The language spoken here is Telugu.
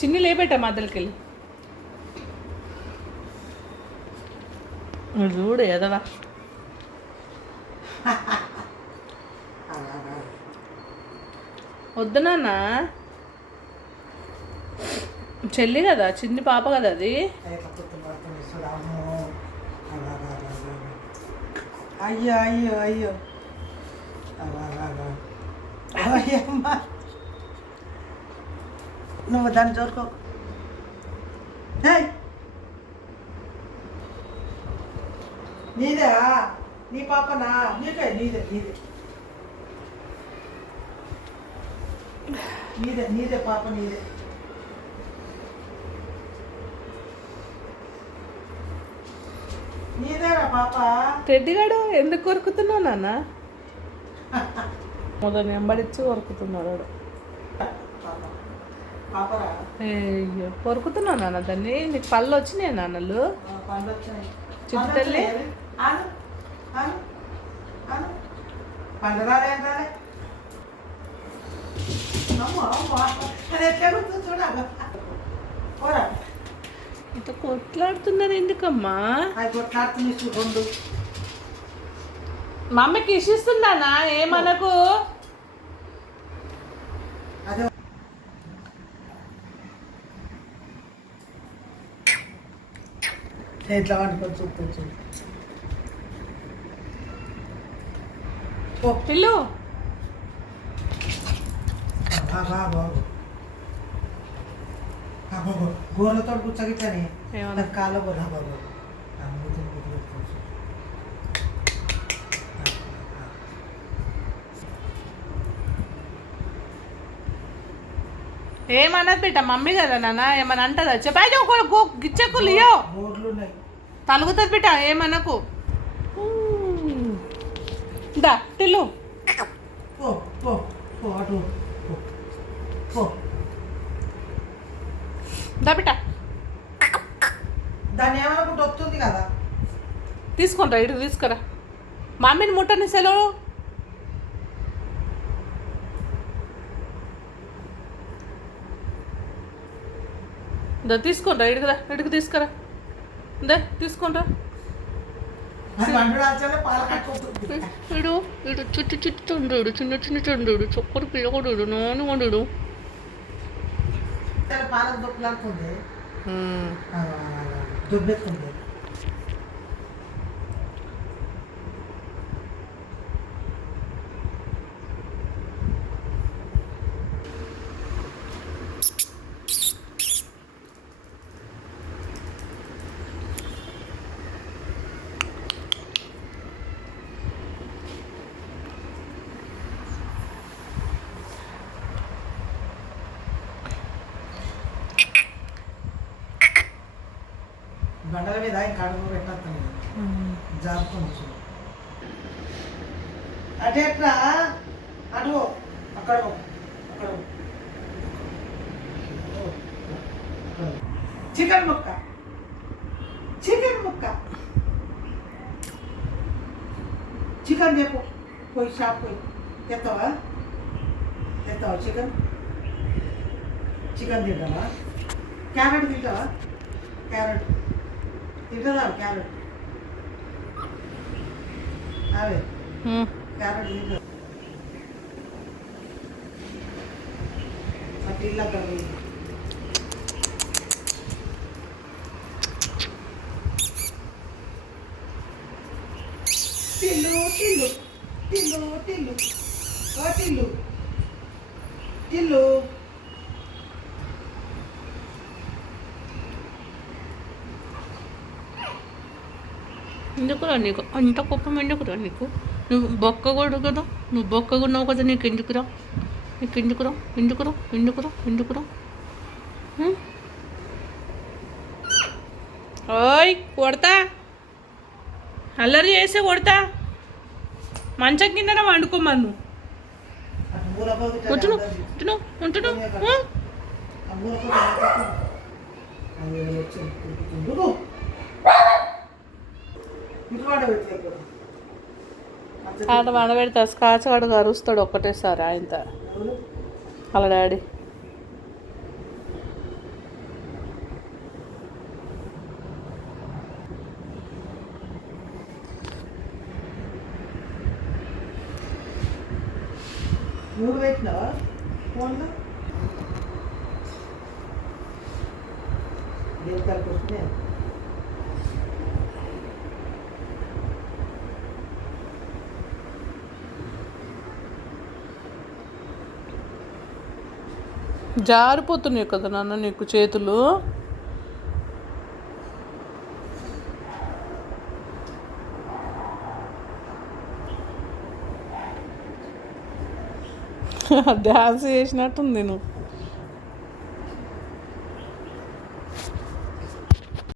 చిన్ని లేబెట్ట మధ్యలోకి వెళ్ళి చూడు ఎదవా వద్దు నాన్న చెల్లి కదా చిన్ని పాప కదా అది అయ్యో అయ్యో అయ్యో అయ్యమ్మా నువ్వు దాన్ని చూడుకో నీదే నీ పాపనా నీకే నీదే నీదే నీదే నీదే పాప నీదే నీదేరా పాప రెడ్డిగాడు ఎందుకు కొరుకుతున్నావు నాన్న మొదలు వెంబడిచ్చి కొరుకుతున్నాడు అయ్యో కొరుకుతున్నావు నాన్న దాన్ని నీకు పళ్ళు వచ్చినాయి నాన్నలు చిట్టి తల్లి ఇంత కొట్లాడుతున్నారు ఎందుకమ్మా మా అమ్మకి ఇషిస్తుందానా ఏమనకు ఎట్లా వండుకొని చూపించు పిల్లు గోరలతో కూర్చోగిట్లని కాళ్ళ గోర బాబు ఏమన్నది బిడ్డ మమ్మీ కదా నాన్న ఏమన్నా అంటదా చెప్పాయి గిచ్చెకు లియో తలుగుతుంది బిడ్డ ఏమనకు దా టిల్లు దా బిడ్డ దాన్ని ఏమనుకుంటే వస్తుంది కదా తీసుకుంటా ఇటు తీసుకురా మమ్మీని ముట్టని సెలవు దా తీసుకుంటా ఇడుకురా ఇటుకు తీసుకురా దే తీసుకుంటా ఇడు ఇడు చుట్టు చుట్టు చుండు చిన్న చిన్న చుండు చొక్కడు పిల్లగొడు నాను వండు పాలకు దొక్కులాడుతుంది దుబ్బెత్తుంది బండల మీద ఇంకా అడుగు పెట్టాను జారుతుంది చూడు అటే ఎట్లా అడుగు అక్కడ అక్కడ చికెన్ ముక్క చికెన్ ముక్క చికెన్ చెప్పు పోయి షాప్ పోయి తెస్తావా తెస్తావా చికెన్ చికెన్ తింటావా క్యారెట్ తింటావా క్యారెట్ తింటుందా క్యారెట్ అవే క్యారెట్ తింటా అటు ఇల్లు అక్కడ టిల్లు టిల్లు టిల్లు టిల్లు ఓ టిల్లు టిల్లు ఎందుకురా నీకు అంత కోపం ఎందుకురా నీకు నువ్వు బొక్కగూడు కదా నువ్వు బొక్కగున్నావు కదా నీకు ఎందుకురా ఎందుకురా ఓయ్ కొడతా అల్లరి చేస్తే కొడతా మంచం కింద వండుకోమను ఉంటును ఉంటును ఉంటును ఆట వండబెడతా స్కాచ్ వాడు అరుస్తాడు ఒక్కటేసారి ఆయనత అలా డాడీ నువ్వు పెట్టినావా ఫోన్లో దేనికాలకు వస్తున్నాయి జారిపోతున్నాయి కదా నాన్న నీకు చేతులు. డ్యాన్స్ చేసినట్టుంది నువ్వు.